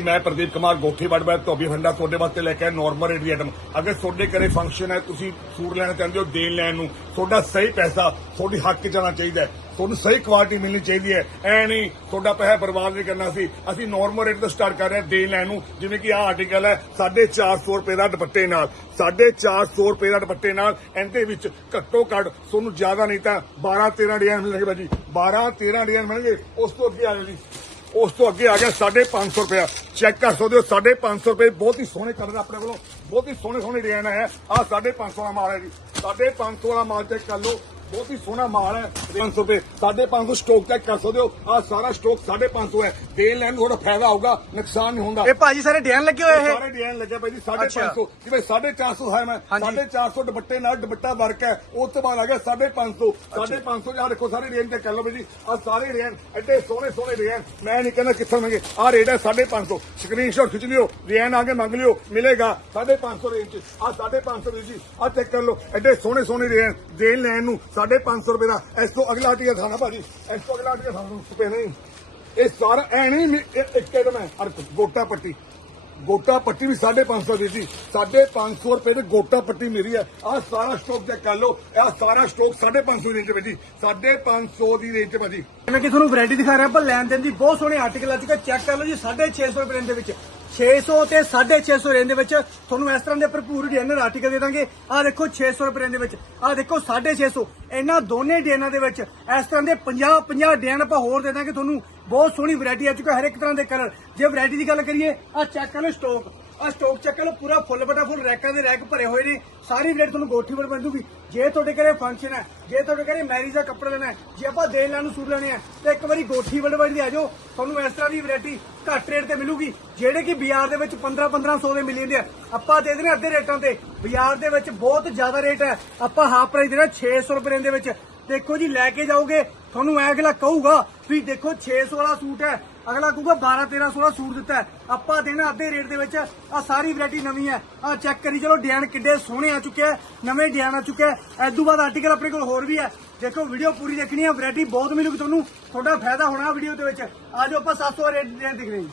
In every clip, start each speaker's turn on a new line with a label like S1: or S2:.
S1: ਮੈਂ ਪ੍ਰਦੀਪ ਕੁਮਾਰ ਗੋਠੀ ਵੜਬੈ ਧੋਬੀ ਫੰਡਾ ਤੁਹਾਡੇ ਵਾਸਤੇ ਲੈ ਕੇ ਆਇਆ ਨਾਰਮਲ ਰੇਟ ਦੀ ਆਈਟਮ ਅਗਰ ਤੁਹਾਡੇ ਘਰੇ ਫੰਕਸ਼ਨ ਹੈ, ਤੁਸੀਂ ਸੂਟ ਲੈਣਾ ਚਾਹੁੰਦੇ ਹੋ, ਦੇਣ ਲੈਣ ਨੂੰ, ਤੁਹਾਡਾ ਸਹੀ ਪੈਸਾ, ਤੁਹਾਡੀ ਹੱਕ ਜਾਣਾ ਚਾਹੀਦਾ ਹੈ। ਤੁਹਾਨੂੰ ਸਹੀ ਕੁਆਲਿਟੀ ਮਿਲਣੀ ਚਾਹੀਦੀ ਹੈ। ਐ ਨਹੀਂ, ਤੁਹਾਡਾ ਪੈਸਾ ਬਰਬਾਦ ਨਹੀਂ ਕਰਨਾ ਸੀ। ਅਸੀਂ ਨਾਰਮਲ ਰੇਟ ਤੋਂ ਸਟਾਰਟ ਕਰ ਰਹੇ ਹਾਂ, ਦੇਣ ਲੈਣ ਨੂੰ। ਜਿਵੇਂ ਕਿ ਆਹ ਆਰਟੀਕਲ ਹੈ 450 ਰੁਪਏ ਦਾ ਦੁਪੱਟੇ ਨਾਲ। 450 ਰੁਪਏ ਦਾ ਦੁਪੱਟੇ ਨਾਲ, ਇਹਦੇ ਵਿੱਚ ਘੱਟੋ ਘੱਟ ਤੁਹਾਨੂੰ ਜ਼ਿਆਦਾ ਨਹੀਂ ਤਾਂ 12 13 ਡਿਜ਼ਾਈਨ ਮਿਲਣਗੇ ਭਾਜੀ 12 13 ਡਿਜ਼ਾਈਨ ਮਿਲਣਗੇ, ਉਸ ਤੋਂ ਅੱਗੇ ਆ ਜਾਓ ਜੀ। ਉਸ ਤੋਂ ਅੱਗੇ ਆ ਗਿਆ 550 ਰੁਪਇਆ। ਚੈੱਕ ਕਰ ਸਕਦੇ ਹੋ 550 ਰੁਪਏ। ਬਹੁਤ ਹੀ ਸੋਹਣੇ ਕਲਰ ਆਪਣੇ ਕੋਲੋਂ। ਬਹੁਤ ਹੀ ਸੋਹਣੇ ਸੋਹਣੇ ਡਿਜ਼ਾਈਨ ਹੈ ਆ 550 ਵਾਲਾ ਮਾਲ ਹੈ ਜੀ। 550 ਵਾਲਾ ਮਾਲ ਚੈੱਕ ਕਰ ਲਓ। ਬਹੁਤ ਹੀ ਸੋਹਣਾ ਮਾਲ ਹੈ 500 ਰੁਪਏ। 550 ਸਟਾਕ ਚੈੱਕ ਕਰ ਸਕਦੇ ਹੋ। ਆ ਸਾਰਾ ਸਟਾਕ 550 ਹੈ। ਦੇਣ ਲੈਣ ਨੂੰ ਥੋੜਾ ਫਾਇਦਾ ਹੋਊਗਾ ਨੁਕਸਾਨ ਨਹੀਂ ਹੁੰਦਾ।
S2: ਇਹ ਭਾਜੀ ਸਾਰੇ ਡਿਜ਼ਾਈਨ ਲੱਗੇ ਹੋਏ ਇਹ?
S1: ਸਾਰੇ ਡਿਜ਼ਾਈਨ ਲੱਗੇ ਭਾਈ ਜੀ 550 ਜਿਵੇਂ 450 ਹੈ ਮੈਂ
S2: ਹਾਂਜੀ।
S1: 450 ਦੁਪੱਟੇ ਨਾਲ ਦੁਪੱਟਾ ਵਰਕ ਹੈ। ਉਸ ਤੋਂ ਬਾਅਦ ਆ ਗਿਆ 550 550 ਆ ਦੇਖੋ ਸਾਰੇ ਰੇਂਜ ਤੇ ਕਰ ਲਓ ਭਾਈ ਜੀ। ਆ ਸਾਰੇ ਰੇਂਜ ਐਡੇ ਸੋਹਣੇ ਸੋਹਣੇ ਰੇਂਜ ਮੈਂ ਨਹੀਂ ਕਹਿੰਦਾ ਕਿੱਥੋਂ ਮੰਗੇ ਆ ਰੇਟ ਹੈ 550 ਸਕਰੀਨਸ਼ਾਟ ਖਿੱਚ ਲਿਓ ਰੇਂਜ ਆ ਕੇ ਮੰਗ ਲਿਓ ਮਿਲੇਗਾ। 550 ਰੇਂਜ ਚ। ਆ 550 ਰੇਂਜ ਜੀ ਆ ਚੈੱਕ ਕਰ ਲਓ। ਐਡੇ ਸੋਹਣੇ ਸੋਹਣੇ ਰੇਂਜ ਦੇਣ ਲੈਣ ਨੂੰ 550 ਰੁਪਏ ਦਾ। ਇਸ ਤੋਂ ਅਗਲਾ ਆਰਟੀਕਲ ਖਾਣਾ ਭਾਜੀ। ਇਸ ਤੋਂ ਅਗਲਾ ਆਰਟੀਕਲ ਖਾਣਾ ਰੁਪਏ ਨਹੀਂ। ਇਹ ਸਾਰਾ ਐ ਨਹੀਂ ਇੱਕ ਇਕਦਮ ਹੈ ਅਰ ਗੋਟਾ ਪੱਟੀ। ਗੋਟਾ ਪੱਟੀ ਵੀ 550 ਦੀ ਸੀ। 550 ਰੁਪਏ ਦੀ ਗੋਟਾ ਪੱਟੀ ਮੇਰੀ ਹੈ। ਆਹ ਸਾਰਾ ਸਟਾਕ ਚੈੱਕ ਕਰ ਲਓ। ਆਹ ਸਾਰਾ ਸਟਾਕ 550 ਦੀ ਰੇਂਜ ਵਿੱਚ ਜੀ 550 ਦੀ ਰੇਂਜ ਵਿੱਚ ਭਾਜੀ।
S2: ਜਿਵੇਂ ਕਿ ਤੁਹਾਨੂੰ ਵੈਰਾਈਟੀ ਦਿਖਾ ਰਿਹਾ ਆਪਾਂ ਲੈਣ ਦੇਣ ਦੀ ਬਹੁਤ ਸੋਹਣੇ ਆਰਟੀਕਲ ਅੱਜ ਕੱਲ੍ਹ ਚੈੱਕ ਕਰ ਲਓ ਜੀ 650 ਰੁਪਏ ਰੇਂਜ ਦੇ ਵਿੱਚ। 600 ਤੇ 650 ਰੇਂਜ ਦੇ ਵਿੱਚ ਤੁਹਾਨੂੰ ਇਸ ਤਰ੍ਹਾਂ ਦੇ ਭਰਪੂਰ ਡਿਜ਼ਾਈਨਰ ਆਰਟੀਕਲ ਦੇ ਦਾਂਗੇ। ਆਹ ਦੇਖੋ 600 ਰੁਪਏ ਰੇਂਜ ਦੇ ਵਿੱਚ, ਆਹ ਦੇਖੋ 650 ਇਹਨਾਂ ਦੋਨੇ ਡਿਜ਼ਾਈਨਾਂ ਦੇ ਵਿੱਚ ਇਸ ਤਰ੍ਹਾਂ ਦੇ 50 50 ਡਿਜ਼ਾਈਨ ਆਪਾਂ ਹੋਰ ਦੇ ਦਾਂਗੇ ਤੁਹਾਨੂੰ। ਬਹੁਤ ਸੋਹਣੀ ਵੈਰਾਈਟੀ ਆ ਚੁੱਕਾ ਹਰ ਇੱਕ ਤਰ੍ਹਾਂ ਦੇ ਕਲਰ ਜੇ ਵੈਰਾਈਟੀ ਦੀ ਗੱਲ ਕਰੀਏ, ਆਹ ਚੈੱਕ ਕਰ ਲਓ ਸਟਾਕ ਆ ਸਟਾਕ ਚੈੱਕ ਕਰ ਲਓ, ਪੂਰਾ ਫੁੱਲ ਬਟਾ ਫੁੱਲ ਰੈਕਾਂ ਦੇ ਰੈਕ ਭਰੇ ਹੋਏ ਨੇ। ਸਾਰੀ ਰੇਟ ਤੁਹਾਨੂੰ ਗੋਠੀ ਪਰ ਮਿਲ ਜੂਗੀ ਜੇ ਤੁਹਾਡੇ ਘਰੇ ਫੰਕਸ਼ਨ ਹੈ, ਜੇ ਤੁਹਾਡੇ ਘਰੇ ਮੈਰਿਜ ਦਾ ਕੱਪੜਾ ਲੈਣਾ ਹੈ, ਜੇ ਆਪਾਂ ਦੇਣ ਲੈਣ ਨੂੰ ਸੂਟ ਲੈਣੇ ਆ ਤੇ ਇੱਕ ਵਾਰੀ ਗੋਠੀ ਵੜ ਦੀ ਆ ਜਾਓ, ਤੁਹਾਨੂੰ ਇਸ ਤਰ੍ਹਾਂ ਦੀ ਵੈਰਾਈਟੀ ਘੱਟ ਰੇਟ ਤੇ ਮਿਲੂਗੀ। ਜਿਹੜੇ ਕਿ ਬਾਜ਼ਾਰ ਦੇ ਵਿੱਚ 15 1500 ਦੇ ਮਿਲ ਜਾਂਦੇ ਆ, ਆਪਾਂ ਦੇ ਦੇਣੇ ਅੱਧੇ ਰੇਟਾਂ ਤੇ। ਬਾਜ਼ਾਰ ਦੇ ਵਿੱਚ ਬਹੁਤ ਜ਼ਿਆਦਾ ਰੇਟ ਹੈ, ਆਪਾਂ ਹਾਫ ਪ੍ਰਾਈਸ ਦੇਣਾ 600 ਰੁਪਏ ਦੇ ਵਿੱਚ। ਦੇਖੋ ਜੀ, ਲੈ ਕੇ ਜਾਓਗੇ, ਤੁਹਾਨੂੰ ਐ ਅਗਲਾ ਕਹੂਗਾ, ਵੀ ਦੇਖੋ 600 ਵਾਲਾ ਸੂਟ ਹੈ ਅਗਲਾ ਕਹੂਗਾ 12 1300 ਵਾਲਾ ਸੂਟ ਦਿੱਤਾ ਹੈ। ਆਪਾਂ ਦੇਣਾ ਅੱਧੇ ਰੇਟ ਦੇ ਵਿੱਚ ਆ ਸਾਰੀ ਵੈਰਾਈਟੀ ਨਵੀਂ ਹੈ। ਆ ਚੈੱਕ ਕਰੀ, ਚਲੋ ਡਿਜ਼ਾਈਨ ਕਿੱਡੇ ਸੋਹਣੇ ਆ ਚੁੱਕੇ ਆ ਨਵੇਂ ਡਿਜ਼ਾਈਨ ਆ ਚੁੱਕੇ ਆ ਇਸ ਤੋਂ ਬਾਅਦ ਆਰਟੀਕਲ ਆਪਣੇ ਕੋਲ ਹੋਰ ਵੀ ਹੈ। ਦੇਖੋ ਵੀਡੀਓ ਪੂਰੀ ਦੇਖਣੀ ਹੈ ਵੈਰਾਈਟੀ ਬਹੁਤ ਮਿਲੂਗੀ ਤੁਹਾਨੂੰ। ਤੁਹਾਡਾ ਫਾਇਦਾ ਹੋਣਾ ਵੀਡੀਓ ਦੇ ਵਿੱਚ। ਆ ਜਾਓ ਆਪਾਂ 700 ਰੇਟ ਦਿਖਦੇ ਹਾਂ ਜੀ।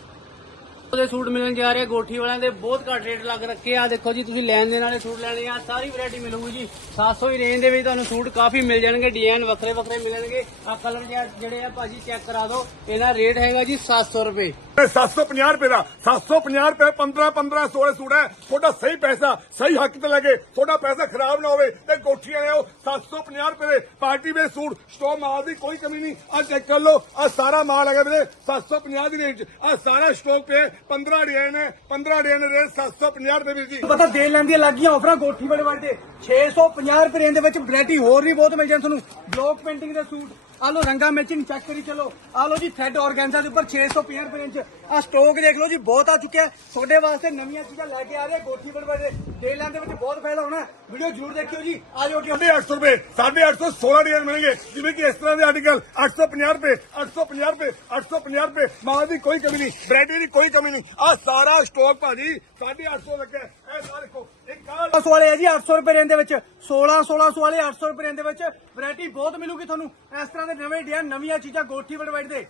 S3: ਉਹਦੇ ਸੂਟ ਮਿਲਣ ਜਾ ਰਹੇ ਗੋਠੀ ਵਾਲਿਆਂ ਦੇ ਬਹੁਤ ਘੱਟ ਰੇਟ ਲੱਗ ਰੱਖੇ ਆ। ਦੇਖੋ ਜੀ, ਤੁਸੀਂ ਲੈਣ ਦੇਣ ਵਾਲੇ ਸੂਟ ਲੈਣੇ ਆ, ਸਾਰੀ ਵੈਰਾਈਟੀ ਮਿਲੂਗੀ ਜੀ। 700 ਹੀ ਰੇਂਜ ਦੇ ਵਿੱਚ ਤੁਹਾਨੂੰ ਸੂਟ ਕਾਫੀ ਮਿਲ ਜਾਣਗੇ ਡਿਜ਼ਾਈਨ ਵੱਖਰੇ ਵੱਖਰੇ ਮਿਲਣਗੇ ਆ ਕਲਰ ਜਿਹੜੇ ਆ, ਭਾਜੀ ਚੈੱਕ ਕਰਾ ਦਿਓ ਇਹਦਾ ਰੇਟ ਹੈਗਾ ਜੀ 700 ਰੁਪਏ।
S1: 750 ਰੁਪਏ ਦਾ 750 ਰੁਪਏ 15 15 16 ਸੂਟ ਤੁਹਾਡਾ ਸਹੀ ਪੈਸਾ, ਸਹੀ ਹੱਕ ਤੇ ਲੱਗੇ ਤੁਹਾਡਾ ਪੈਸਾ ਖਰਾਬ ਨਾ ਹੋਵੇ ਤੇ ਕੋਠੀ ਵਾਲੇ 750 ਰੁਪਏ ਦੇ ਪਾਰਟੀ ਵੇਅਰ ਸੂਟ, ਸਟੋਰ ਮਾਲ ਦੀ ਕੋਈ ਕਮੀ ਨਹੀਂ। ਆ ਚੈੱਕ ਕਰ ਲਓ ਆ ਸਾਰਾ ਮਾਲ ਹੈਗਾ ਵੀਰੇ 750 ਦੀ ਰੇਂਜ ਆ ਸਾਰਾ ਸਟਾਕ ਤੇ 15 ਡਿਜ਼ਾਈਨ ਹੈ 15 ਡਿਜ਼ਾਈਨ ਰੇਟ 750 ਰੁਪਏ ਵੀਰ ਜੀ।
S2: ਪਤਾ ਦੇਣ ਲੈਣ ਲੱਗੀਆਂ ਆਫਰਾਂ ਗੋਠੀ ਬੜੇ ਬੜੇ ਤੇ। 650 ਰੁਪਏ ਰੇਂਜ ਦੇ ਵਿੱਚ ਵੈਰਾਈਟੀ ਹੋਰ ਵੀ ਬਹੁਤ ਮਿਲ ਜਾਣ ਤੁਹਾਨੂੰ। ਬਲੌਕ ਪੇਂਟਿੰਗ ਦੇ ਸੂਟ ਆ ਲੋ ਰੰਗਾ ਮੈਚਿੰਗ ਚੈੱਕ ਕਰੀ ਚਲੋ। ਆ ਲੋ ਜੀ ਥ੍ਰੈਡ ਆਰਗੈਂਜ਼ਾ ਦੇ ਉੱਪਰ 650 ਰੁਪਏ ਰੇਂਜ ਆ ਸਟਾਕ ਦੇਖ ਲਓ ਜੀ, ਬਹੁਤ ਆ ਚੁੱਕਿਆ ਹੈ। ਤੁਹਾਡੇ ਵਾਸਤੇ ਨਵੀਆਂ ਚੀਜ਼ਾਂ ਲੈ ਕੇ ਆ ਰਹੇ ਗੋਠੀ ਬੜੇ ਦੇ। ਲੈਣ ਦੇ ਵਿੱਚ ਬਹੁਤ ਫਾਇਦਾ ਹੋਣਾ ਵੀਡੀਓ ਜ਼ਰੂਰ ਦੇਖਿਓ ਜੀ। ਆ ਜਾਓ ਜੀ।
S1: 850 ਰੁਪਏ 850 16 ਡਿਜ਼ਾਈਨ ਮਿਲਣਗੇ। ਜਿਵੇਂ ਕਿ ਇਸ ਤਰ੍ਹਾਂ ਦੇ ਆਰਟੀਕਲ 850 ਰੁਪਏ 850 ਰੁਪਏ 850 ਰੁਪਏ। ਮਾਲ ਦੀ ਕੋਈ ਕਮੀ ਨਹੀਂ ਵੈਰਾਈਟੀ ਦੀ ਕੋਈ ਕਮੀ ਨਹੀਂ। ਆ ਸਾਰਾ ਸਟੋਕ ਭਾਜੀ 850 ਲੱਗਾ ਹੈ। ਇਹ ਸਾਰਾ ਦੇਖੋ ਇੱਕ ਆਹ
S2: 1600 ਵਾਲੇ ਆ ਜੀ 800 ਰੁਪਏ ਰੇਂਜ ਦੇ ਵਿੱਚ 16 1600 ਵਾਲੇ 800 ਰੁਪਏ ਰੇਂਜ ਦੇ ਵਿੱਚ। ਵੈਰਾਈਟੀ ਬਹੁਤ ਮਿਲੂਗੀ ਤੁਹਾਨੂੰ। ਇਸ ਤਰ੍ਹਾਂ ਦੇ ਨਵੇਂ ਡਿਜ਼ਾਈਨ ਨਵੀਆਂ ਚੀਜ਼ਾਂ, ਗੋਠੀ ਬੜੇ ਦੇ।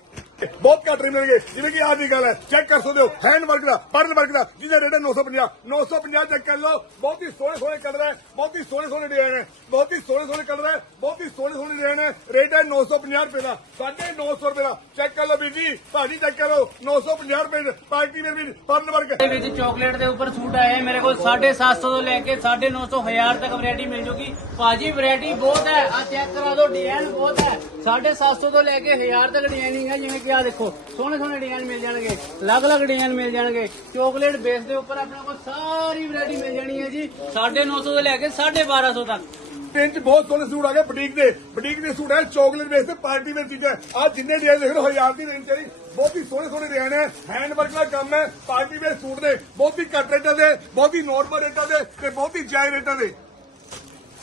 S1: ਬਹੁਤ ਘੱਟ ਰੇਟ ਮਿਲਣਗੇ। ਜਿਵੇਂ ਕਿ ਆਹ ਦੀ ਗੱਲ ਹੈ। ਚੈੱਕ ਕਰ ਸਕਦੇ ਹੋ। ਹੈਂਡ ਵਰਕ ਦਾ ਬਟਨ ਵਰਕ ਦਾ। ਜਿਹਦਾ ਰੇਟ ਹੈ 950 950 ਚੈੱਕ ਕਰ ਲਓ। ਬਹੁਤ ਹੀ ਸੋਹਣੇ ਸੋਹਣੇ ਕਲਰ ਹੈ। ਬਹੁਤ ਹੀ ਸੋਹਣੇ ਸੋਹਣੇ ਡਿਜ਼ਾਈਨ ਹੈ। ਬਹੁਤ ਹੀ ਸੋਹਣੇ ਸੋਹਣੇ ਕਲਰ ਹੈ। ਬਹੁਤ ਹੀ ਸੋਹਣੇ ਸੋਹਣੇ ਡਿਜ਼ਾਈਨ ਹੈ। ਰੇਟ ਹੈ 950 ਰੁਪਏ ਦਾ। 950 ਰੁਪਏ ਦਾ। ਚੈੱਕ ਕਰ ਲਓ ਵੀਰ ਜੀ। ਭਾਜੀ ਚੈੱਕ ਕਰੋ 950 ਰੁਪਏ ਦਾ ਪਾਰਟੀ ਵੇਅਰ ਵੀ ਬਟਨ ਵਰਕ
S3: ਦੇ ਵਿੱਚ ਚਾਕਲੇਟ ਦੇ ਉੱਪਰ ਸੂਟ ਆਏ ਆ। ਮੇਰੇ ਕੋਲ 750 ਤੋਂ ਲੈ ਕੇ 950 1000 ਤੱਕ ਵੈਰਾਈਟੀ ਮਿਲ ਜੂਗੀ। ਭਾਜੀ ਵੈਰਾਈਟੀ ਬਹੁਤ ਹੈ। ਆ ਚੈੱਕ ਕਰਾ ਦਿਓ। ਡਿਜ਼ਾਈਨ ਬਹੁਤ ਹੈ। 750 ਤੋਂ ਲੈ ਕੇ 1000 ਤੱਕ ਡਿਜ਼ਾਈਨਿੰਗ ਹੈ। ਜਿਵੇਂ ਕਿ ਆ ਦੇਖੋ, ਸੋਹਣੇ ਸੋਹਣੇ ਡਿਜ਼ਾਈਨ ਮਿਲ ਜਾਣਗੇ, ਅਲੱਗ-ਅਲੱਗ ਡਿਜ਼ਾਈਨ ਮਿਲ ਜਾਣਗੇ। ਚਾਕਲੇਟ ਬੇਸ ਦੇ ਉੱਪਰ ਆਪਣੇ ਕੋਲ ਸਾਰੀ ਵੈਰਾਈਟੀ ਮਿਲ ਜਾਣੀ ਹੈ ਜੀ 950 ਤੋਂ ਲੈ ਕੇ 1250 ਤੱਕ।
S1: ਤਿੰਨ ਚ ਬਹੁਤ ਸੋਹਣੇ ਸੂਟ ਆ ਗਏ, ਬੁਟੀਕ ਦੇ ਬੁਟੀਕ ਦੇ ਸੂਟ ਹੈ, ਚੋਕਲੇਟ ਬੇਸ ਤੇ ਪਾਰਟੀ ਵੇਅਰ ਚੀਜ਼ਾਂ। ਆ ਜਿੰਨੇ ਡਿਜ਼ਾਈਨ ਦੇਖ ਲਓ ਹਜ਼ਾਰ ਦੀ ਰੇਂਜ ਚਲੀ ਬਹੁਤ ਹੀ ਸੋਹਣੇ ਸੋਹਣੇ ਡਿਜ਼ਾਈਨ ਹੈ ਹੈਂਡ ਵਰਕ ਦਾ ਕੰਮ ਹੈ, ਪਾਰਟੀ ਵੇਅਰ ਸੂਟ ਦੇ ਬਹੁਤ ਹੀ ਘੱਟ ਰੇਟਾਂ ਦੇ, ਬਹੁਤ ਹੀ ਨੋਰਮਲ ਰੇਟਾਂ ਦੇ ਤੇ ਬਹੁਤ ਹੀ ਜਾਇਜ਼ ਰੇਟਾਂ ਦੇ।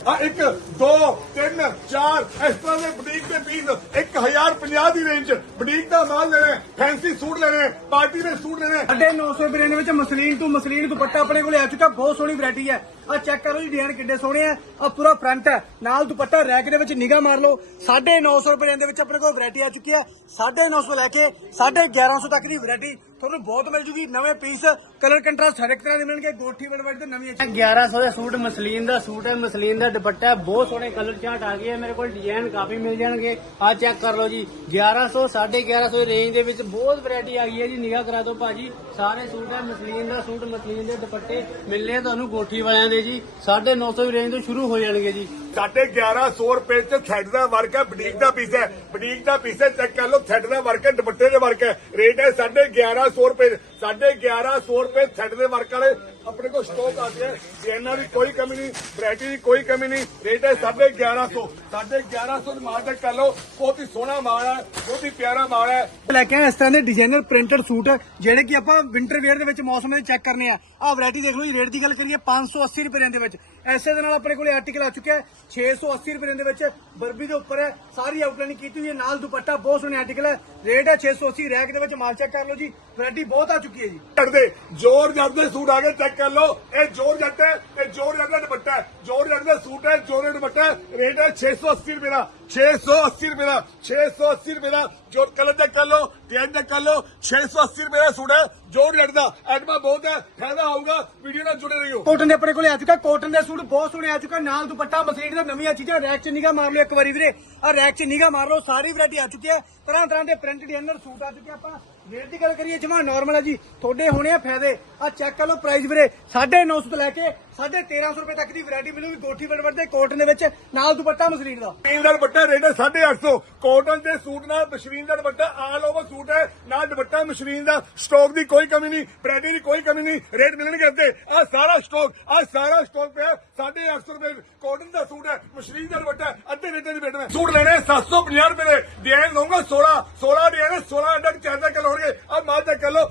S1: ਆ ਇੱਕ, ਦੋ, ਤਿੰਨ, ਚਾਰ, ਇਸ ਤਰ੍ਹਾਂ ਦੇ ਬੁਟੀਕ ਦੇ ਪੀਸ 1050 ਦੀ ਰੇਂਜ ਬੁਟੀਕ ਦਾ ਮਾਲ ਲੈਣਾ ਫੈਂਸੀ ਸੂਟ ਲੈਣੇ ਪਾਰਟੀ ਦੇ ਸੂਟ ਲੈਣੇ ਹੈ।
S2: ਸਾਡੇ 900 ਰੁਪਏ ਦੇ ਵਿੱਚ ਮਸਲੀਨ ਤੋਂ ਮਸਲੀਨ ਦੁਪੱਟਾ ਆਪਣੇ ਕੋਲੇ ਆ ਚੁੱਕਾ, ਬਹੁਤ ਸੋਹਣੀ ਵੈਰਾਈਟੀ ਹੈ। ਆ ਚੈੱਕ ਕਰੋ ਜੀ ਡਿਜ਼ਾਈਨ ਕਿੱਡੇ ਸੋਹਣੇ ਆ। ਆ ਪੂਰਾ ਫਰੰਟ ਹੈ। ਨਾਲ ਦੁਪੱਟਾ ਰੈਕ ਦੇ ਵਿੱਚ ਨਿਗਾਹ ਮਾਰ ਲਓ। 950 ਰੁਪਏ ਦੇ ਵਿੱਚ ਆਪਣੇ ਕੋਲ ਵੈਰਾਈਟੀ ਆ ਚੁੱਕੀ ਹੈ। 950 ਲੈ ਕੇ 1150 ਤੱਕ ਦੀ ਵੈਰਾਈਟੀ ਤੁਹਾਨੂੰ ਬਹੁਤ ਮਿਲ ਜੂਗੀ, ਨਵੇਂ ਪੀਸ ਕਲਰ ਕੰਟਰਾਸਟ ਹਰ ਇੱਕ ਤਰ੍ਹਾਂ ਦੇ ਮਿਲਣਗੇ, ਗੋਠੀ ਵੜਵੜ ਤੇ ਨਵੀਂ
S3: 1100 ਦਾ ਸੂਟ ਮਸਲੀਨ ਦਾ, ਸੂਟ ਹੈ ਮਸਲੀਨ ਦਾ ਦੁਪੱਟਾ, ਬਹੁਤ ਸੋਹਣੇ ਕਲਰ ਚਾਰਟ ਆ ਗਏ ਹੈ ਮੇਰੇ ਕੋਲ ਡਿਜ਼ਾਈਨ ਕਾਫੀ ਮਿਲ ਜਾਣਗੇ। ਆ ਚੈੱਕ ਕਰ ਲਓ ਜੀ 1100 1150 ਰੇਂਜ ਦੇ ਵਿੱਚ ਬਹੁਤ ਵੈਰਾਈਟੀ ਆ ਗਈ ਹੈ ਜੀ, ਨਿਗਾਹ ਕਰਾ ਦਿਓ ਭਾਜੀ। ਸਾਰੇ ਸੂਟ ਹੈ ਮਸਲੀਨ ਦਾ, ਸੂਟ ਮਸਲੀਨ ਦੇ ਦੁਪੱਟੇ ਮਿਲਨੇ ਤੁਹਾਨੂੰ ਗੋਠੀ ਵਾਲਿਆਂ ਦੇ ਜੀ 950 ਰੇਂਜ ਤੋਂ ਸ਼ੁਰੂ ਹੋ ਜਾਣਗੇ ਜੀ।
S1: ਸਾਡੇ 1100 ਰੁਪਏ ਚ ਥੈਡ ਦਾ ਵਰਕ ਹੈ, ਬੁਟੀਕ ਦਾ ਪੀਸ ਹੈ। ਬੁਟੀਕ ਦਾ ਪੀਸ ਹੈ ਚੈੱਕ ਕਰ ਲਓ ਥੈਡ ਦਾ ਵਰਕ ਹੈ, ਦੁਪੱਟੇ ਦੇ ਵਰਕ ਹੈ। ਰੇਟ ਹੈ ਸਾਡੇ 1100 ਰੁਪਏ, ਸਾਡੇ 1100 ਰੁਪਏ ਥੈਡ ਦੇ ਵਰਕ ਵਾਲੇ। ਆਪਣੇ ਕੋਲ ਸਟਾਕ ਆ ਗਿਆ ਇਹਨਾਂ ਦੀ ਕੋਈ ਕਮੀ ਨਹੀਂ ਵੈਰਾਈਟੀ ਦੀ ਕੋਈ ਕਮੀ ਨਹੀਂ ਰੇਟ ਹੈ ਸਾਡੇ 1100 ਸਾਡੇ 1100 ਦੇ ਮਾਲ ਚੈੱਕ ਕਰ ਲਓ ਬਹੁਤ ਹੀ ਸੋਹਣਾ ਮਾਲ ਹੈ ਬਹੁਤ ਹੀ ਪਿਆਰਾ ਮਾਲ ਹੈ।
S2: ਲੈ ਕੇ ਆਏ ਇਸ ਤਰ੍ਹਾਂ ਦੇ ਡਿਜ਼ਾਈਨਰ ਪ੍ਰਿੰਟਡ ਸੂਟ ਜਿਹੜੇ ਕਿ ਆਪਾਂ ਵਿੰਟਰ ਵੇਅਰ ਦੇ ਵਿੱਚ ਮੌਸਮ ਦੇ ਚੈੱਕ ਕਰਨੇ ਆ। ਆਹ ਵੈਰਾਈਟੀ ਦੇਖ ਲਓ ਜੀ ਰੇਟ ਦੀ ਗੱਲ ਕਰੀਏ 580 ਰੁਪਏ ਦੇ ਵਿੱਚ। ਐਸੇ ਦੇ ਨਾਲ ਆਪਣੇ ਕੋਲੇ ਆਰਟੀਕਲ ਆ ਚੁੱਕਿਆ ਹੈ 680 ਰੁਪਏ ਦੇ ਵਿੱਚ ਬਰਬੀ ਦੇ ਉੱਪਰ ਹੈ ਸਾਰੀ ਆਊਟਲਾਈਨ ਕੀਤੀ ਹੋਈ ਹੈ ਨਾਲ ਦੁਪੱਟਾ ਬਹੁਤ ਸੋਹਣੇ ਆਰਟੀਕਲ ਹੈ। ਰੇਟ ਹੈ 680 ਰੈਕ ਦੇ ਵਿੱਚ ਮਾਲ ਚੈੱਕ ਕਰ ਲਓ ਜੀ ਵੈਰਾਈਟੀ ਬਹੁਤ ਆ ਚੁੱਕੀ ਹੈ ਜੀ।
S1: ਜੱਟ ਦੇ ਜੋਰ ਜੱਟ ਦੇ ਸੂਟ ਆ ਗਏ ਚੈੱਕ ਕਰ ਲਓ, ਇਹ ਜੋਰ ਜੱਟ ਹੈ, ਇਹ ਜੋਰ ਜੱਟ ਦਾ ਦੁਪੱਟਾ ਹੈ ਜੋਰ ਜੱਟ ਦਾ ਸੂਟ ਹੈ ਜੋਰ ਦਾ ਦੁਪੱਟਾ ਹੈ, ਰੇਟ ਹੈ 680 ਰੁਪਏ ਦਾ। 680 ਰੁਪਏ ਦਾ 680 ਰੁਪਏ ਦਾ, ਜੋ ਕਲਰ ਚੈੱਕ ਕਰ ਲਓ ਡਿਜ਼ਾਈਨ ਚੈੱਕ ਕਰ ਲਓ 680 ਰੁਪਏ ਦਾ ਸੂਟ ਹੈ ਜੋਰ ਜੱਟ ਦਾ ਐਡਮਾ ਬਹੁਤ ਹੈ, ਫਾਇਦਾ ਆਊਗਾ ਵੀਡੀਓ ਨਾਲ ਜੁੜੇ ਰਹੀਓ।
S2: ਕੋਟਨ ਦੇ ਆਪਣੇ ਕੋਲੇ ਆ ਚੁੱਕਾ ਕੋਟਨ ਦੇ ਸੂਟ ਬਹੁਤ ਸੋਹਣੇ ਆ ਚੁੱਕਾ ਨਾਲ ਦੁਪੱਟਾ, ਮਸਲੀਨ ਦਾ ਨਵੀਆਂ ਚੀਜ਼ਾਂ ਰੈਕ 'ਚ ਨਿਗਾ ਮਾਰ ਲਓ ਇੱਕ ਵਾਰੀ ਵੀਰੇ। ਆ ਰੈਕ 'ਚ ਨਿਗਾ ਮਾਰ ਲਓ, ਸਾਰੀ ਵੈਰਾਈਟੀ ਆ ਚੁੱਕੀ ਹੈ, ਤਰ੍ਹਾਂ ਤਰ੍ਹਾਂ ਦੇ ਪ੍ਰਿੰਟ ਡਿਜ਼ਾਈਨਰ ਸੂਟ ਆ ਚੁੱਕੇ ਆਪਾਂ। ਰੇਟ ਦੀ ਗੱਲ ਕਰੀਏ, ਜਮਾ ਨਾਰਮਲ ਹੈ ਜੀ, ਤੁਹਾਡੇ ਹੋਣੇ ਆ ਫਾਇਦੇ। ਆ ਚੈੱਕ ਕਰ ਲਓ ਪ੍ਰਾਈਸ ਵੀਰੇ 950 ਤੋਂ ਲੈ ਕੇ 1350 ਰੁਪਏ ਤੱਕ ਦੀ ਵੈਰਾਈਟੀ ਮਿਲੂਗੀ ਕੋਠੀ ਵੜਵੜ ਦੇ ਕੋਟਨ ਦੇ ਵਿੱਚ, ਨਾਲ ਦੁਪੱਟਾ ਮਸਲੀਨ ਦਾ।
S1: ਮਸ਼ੀਨ ਦਾ ਦੁਪੱਟਾ ਰੇਟ ਹੈ 850 ਕਾਟਨ ਦੇ ਸੂਟ ਨਾਲ ਮਸ਼ੀਨ ਦਾ ਦੁਪੱਟਾ ਆਲ ਓਵਰ ਸੂਟ ਹੈ, ਨਾਲ ਦੁਪੱਟਾ ਮਸ਼ੀਨ ਦਾ। ਸਟਾਕ ਦੀ ਕੋਈ ਕਮੀ ਨਹੀਂ ਵੈਰਾਈਟੀ ਦੀ ਕੋਈ ਕਮੀ ਨਹੀਂ ਰੇਟ ਮਿਲਣਗੇ ਅੱਧੇ ਆ ਸਾਰਾ ਸਟਾਕ ਆ ਸਾਰਾ ਸਟਾਕ ਪਿਆ 850 ਰੁਪਏ ਕੋਟਨ ਦਾ ਸੂਟ ਹੈ ਮਸ਼ੀਨ ਦਾ ਦੁਪੱਟਾ, ਅੱਧੇ ਰੇਟ ਦੇ ਰੇਟ ਵਿੱਚ ਸੂਟ ਲੈਣੇ 750 ਰੁਪਏ ਦੇ। ਡਿਜ਼ਾਈਨ ਲਵਾਂਗਾ 16 16 ਡਿਜ਼ਾਈਨ 16 ਅੰਡਰ ਚਾਰ ਕਿਲੋ ਹੋਣਗੇ। ਆ ਮਾਲ ਚੈੱਕ ਕਰ ਲਓ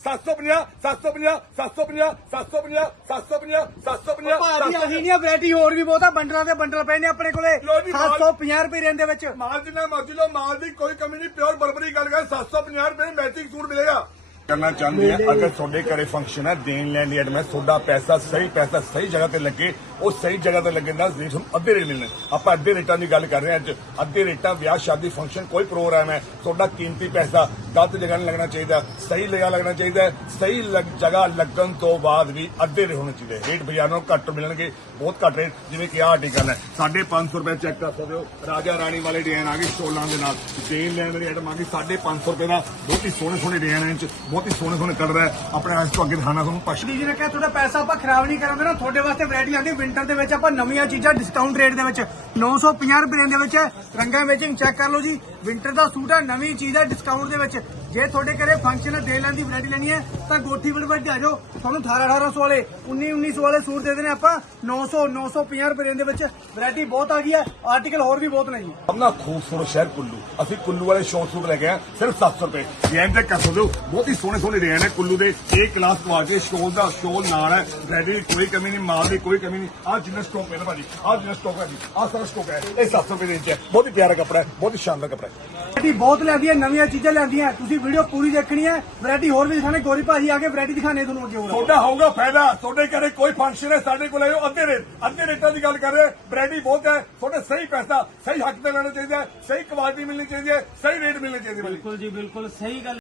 S1: 750 750 750 750 750 750
S2: ਭਾਜੀ ਆਹੀ ਨਹੀਂ ਵੈਰਾਈਟੀ ਹੋਰ ਵੀ ਬਹੁਤ ਆ ਬੰਡਲਾਂ ਦੇ ਬੰਡਲ ਪਏ ਨੇ ਆਪਣੇ ਕੋਲੇ।
S1: ਲਓ ਜੀ, ਮਾਲ-
S2: 750 ਰੁਪਏ ਰੇਂਜ ਦੇ ਵਿੱਚ।
S1: ਮਾਲ ਜਿੰਨਾ ਮਰਜ਼ੀ ਲਓ ਮਾਲ ਦੀ ਕੋਈ ਕਮੀ ਨਹੀਂ ਪਿਓਰ ਬਰਬਰੀ ਗੱਲ ਕਰ 750 ਰੁਪਏ ਮੈਚਿੰਗ ਸੂਟ ਮਿਲੇਗਾ ਕਰਨਾ ਚਾਹੁੰਦੇ ਆ ਅਗਰ ਤੁਹਾਡੇ ਘਰੇ ਫੰਕਸ਼ਨ ਹੈ ਦੇਣ ਲੈਣ ਦੀ ਐਡਮੈਸ ਤੁਹਾਡਾ ਪੈਸਾ ਸਹੀ ਪੈਸਾ ਸਹੀ ਜਗ੍ਹਾ ਤੇ ਲੱਗੇ ਉਹ ਸਹੀ ਜਗ੍ਹਾ ਤੇ ਲੱਗਣ ਦਾ ਰੇਟ ਤੁਹਾਨੂੰ ਅੱਧੇ ਰੇਟ ਮਿਲਣੇ ਆਪਾਂ ਅੱਧੇ ਰੇਟਾਂ ਦੀ ਗੱਲ ਕਰ ਰਹੇ ਹਾਂ ਅੱਜ। ਅੱਧੇ ਰੇਟਾਂ ਵਿਆਹ, ਸ਼ਾਦੀ ਫੰਕਸ਼ਨ ਕੋਈ ਪ੍ਰੋਗਰਾਮ ਹੈ। ਤੁਹਾਡਾ ਕੀਮਤੀ ਪੈਸਾ ਗਲਤ ਜਗ੍ਹਾ ਨਹੀਂ ਲੱਗਣਾ ਚਾਹੀਦਾ। ਸਹੀ ਜਗ੍ਹਾ ਲੱਗਣਾ ਚਾਹੀਦਾ ਸਹੀ ਜਗ੍ਹਾ ਲੱਗਣ ਤੋਂ ਬਾਅਦ ਵੀ ਅੱਧੇ ਰੇਟ ਹੋਣੇ ਚਾਹੀਦੇ। ਰੇਟ ਬਾਜ਼ਾਰ ਨਾਲੋਂ ਘੱਟ ਮਿਲਣਗੇ, ਬਹੁਤ ਘੱਟ ਰੇਟ। ਜਿਵੇਂ ਕਿ ਆਹ ਆਰਟੀਕਲ ਹੈ। 550 ਰੁਪਏ ਚੈੱਕ ਕਰ ਸਕਦੇ ਹੋ। ਰਾਜਾ ਰਾਣੀ ਵਾਲੇ ਡਿਜ਼ਾਈਨ ਆ ਗਏ ਸੋਲਾਂ ਦੇ ਨਾਲ। ਦੇਣ ਲੈਣ ਵਾਲੀ ਆਈਟਮ ਆ ਗਈ। 550 ਰੁਪਏ ਦਾ ਬਹੁਤ ਹੀ ਸੋਹਣੇ ਸੋਹਣੇ ਡਿਜ਼ਾਈਨ ਹੈ 'ਚ। ਬਹੁਤ ਹੀ ਸੋਹਣੇ ਸੋਹਣੇ ਕਲਰ ਹੈ ਆਪਣੇ ਅੱਜ ਤੋਂ ਅੱਗੇ ਦਿਖਾਣਾ ਤੁਹਾਨੂੰ। ਪਛ
S2: ਜੀ ਨੇ ਕਿਹਾ, ਤੁਹਾਡਾ ਪੈਸਾ ਆਪਾਂ ਖਰਾਬ ਨਹੀਂ ਕਰਾਂਗੇ ਨਾ। ਤੁਹਾਡੇ ਵਾਸਤੇ ਵੈਰਾਈਟੀ ਆਂਦੀ ਵਿੰਟਰ ਦੇ ਵਿੱਚ ਆਪਾਂ ਨਵੀਆਂ ਚੀਜ਼ਾਂ ਡਿਸਕਾਊਂਟ ਰੇਟ ਦੇ ਵਿੱਚ 950 ਰੁਪਏ ਦੇ ਵਿੱਚ ਰੰਗਾਂ ਮੈਚਿੰਗ ਚੈੱਕ ਕਰ ਲਓ ਜੀ। ਵਿੰਟਰ ਦਾ ਸੂਟ ਹੈ, ਨਵੀਂ ਚੀਜ਼ ਹੈ ਡਿਸਕਾਊਂਟ ਦੇ ਵਿੱਚ। ਜੇ ਤੁਹਾਡੇ ਘਰੇ ਫੰਕਸ਼ਨ ਹੈ ਦੇ ਲੈਣ ਦੀ ਵੈਰਾਈਟੀ ਲੈਣੀ ਹੈ ਤਾਂ ਗੋਠੀ ਵੜਵੜ ਆ ਜਾਓ। ਤੁਹਾਨੂੰ 18 1800 ਵਾਲੇ 19 1900 ਵਾਲੇ ਸੂਟ ਦੇ ਦੇਣੇ ਆਪਾਂ। 900 950 ਰੁਪਏ ਦੇ ਵਿੱਚ ਵੈਰਾਈਟੀ ਬਹੁਤ ਆ ਗਈ ਹੈ। ਆਰਟੀਕਲ ਹੋਰ ਵੀ ਬਹੁਤ ਨੇ ਜੀ।
S1: ਆਪਣਾ ਖੂਬਸੂਰਤ ਸ਼ਹਿਰ ਕੁੱਲੂ। ਅਸੀਂ ਕੁੱਲੂ ਵਾਲੇ ਸ਼ੋਰਟ ਸੂਟ ਲੈ ਕੇ ਆਏ ਸਿਰਫ 700 ਰੁਪਏ। ਡਿਜ਼ਾਈਨ ਚੈੱਕ ਕਰ ਸਕਦੇ ਹੋ ਬਹੁਤ ਹੀ ਸੋਹਣੇ ਸੋਹਣੇ ਡਿਜ਼ਾਈਨ ਹੈ ਕੁੱਲੂ ਦੇ। ਇੱਕ ਕਲਾਸ ਕੁਆਲਿਟੀ ਸ਼ੋਲ ਦਾ ਸ਼ੋਲ ਨਾਲ ਹੈ ਵੈਰਾਈਟੀ ਦੀ ਕੋਈ ਕਮੀ ਨਹੀਂ ਮਾਲ ਦੀ ਕੋਈ ਕਮੀ ਨਹੀਂ। ਆਹ ਜਿੰਨਾ ਸਟਾਕ ਹੈ ਭਾਜੀ ਆਹ ਜਿੰਨਾ ਸਟਾਕ ਹੈ ਜੀ ਆਹ ਸਾਰਾ ਸਟਾਕ ਹੈ। ਇਹ 700 ਰੁਪਏ ਦੇ ਵਿੱਚ ਹੈ। ਬਹੁਤ ਹੀ ਪਿਆਰਾ ਕੱਪੜਾ ਹੈ ਬਹੁਤ ਹੀ ਸ਼ਾਨਦਾਰ ਕੱਪੜਾ ਹੈ।
S2: ਬਹੁਤ ਲੈਂਦੀ ਹੈ ਨਵੀਆਂ ਚੀਜ਼ਾਂ ਲੈਂਦੀਆਂ ਤੁਸੀਂ ਵੀਡੀਓ ਪੂਰੀ ਦੇਖਣੀ ਹੈ। ਵੈਰਾਈਟੀ ਹੋਰ ਵੀ ਦਿਖਾਣੇ ਗੋਰੀ ਭਾਜੀ ਆ ਕੇ ਵੈਰਾਈਟੀ ਦਿਖਾਣੇ ਤੁਹਾਨੂੰ ਅੱਗੇ ਹੋਰ।
S1: ਤੁਹਾਡਾ ਹੋਊਗਾ ਫਾਇਦਾ। ਤੁਹਾਡੇ ਘਰੇ ਕੋਈ ਫੰਕਸ਼ਨ ਹੈ ਸਾਡੇ ਕੋਲ ਆਇਓ। ਅੱਧੇ ਰੇਟ ਅੱਧੇ ਰੇਟਾਂ ਦੀ ਗੱਲ ਕਰ ਰਹੇ ਵੈਰਾਈਟੀ ਬਹੁਤ ਹੈ। ਤੁਹਾਡੇ ਸਹੀ ਪੈਸਾ ਸਹੀ ਹੱਕ ਤੇ ਲੈਣਾ ਚਾਹੀਦਾ ਹੈ ਸਹੀ ਕੁਆਲਿਟੀ ਮਿਲਣੀ ਚਾਹੀਦੀ ਹੈ ਸਹੀ ਰੇਟ ਮਿਲਣੇ ਚਾਹੀਦੇ
S3: ਬਿਲਕੁਲ ਜੀ ਬਿਲਕੁਲ। ਸਹੀ ਗੱਲ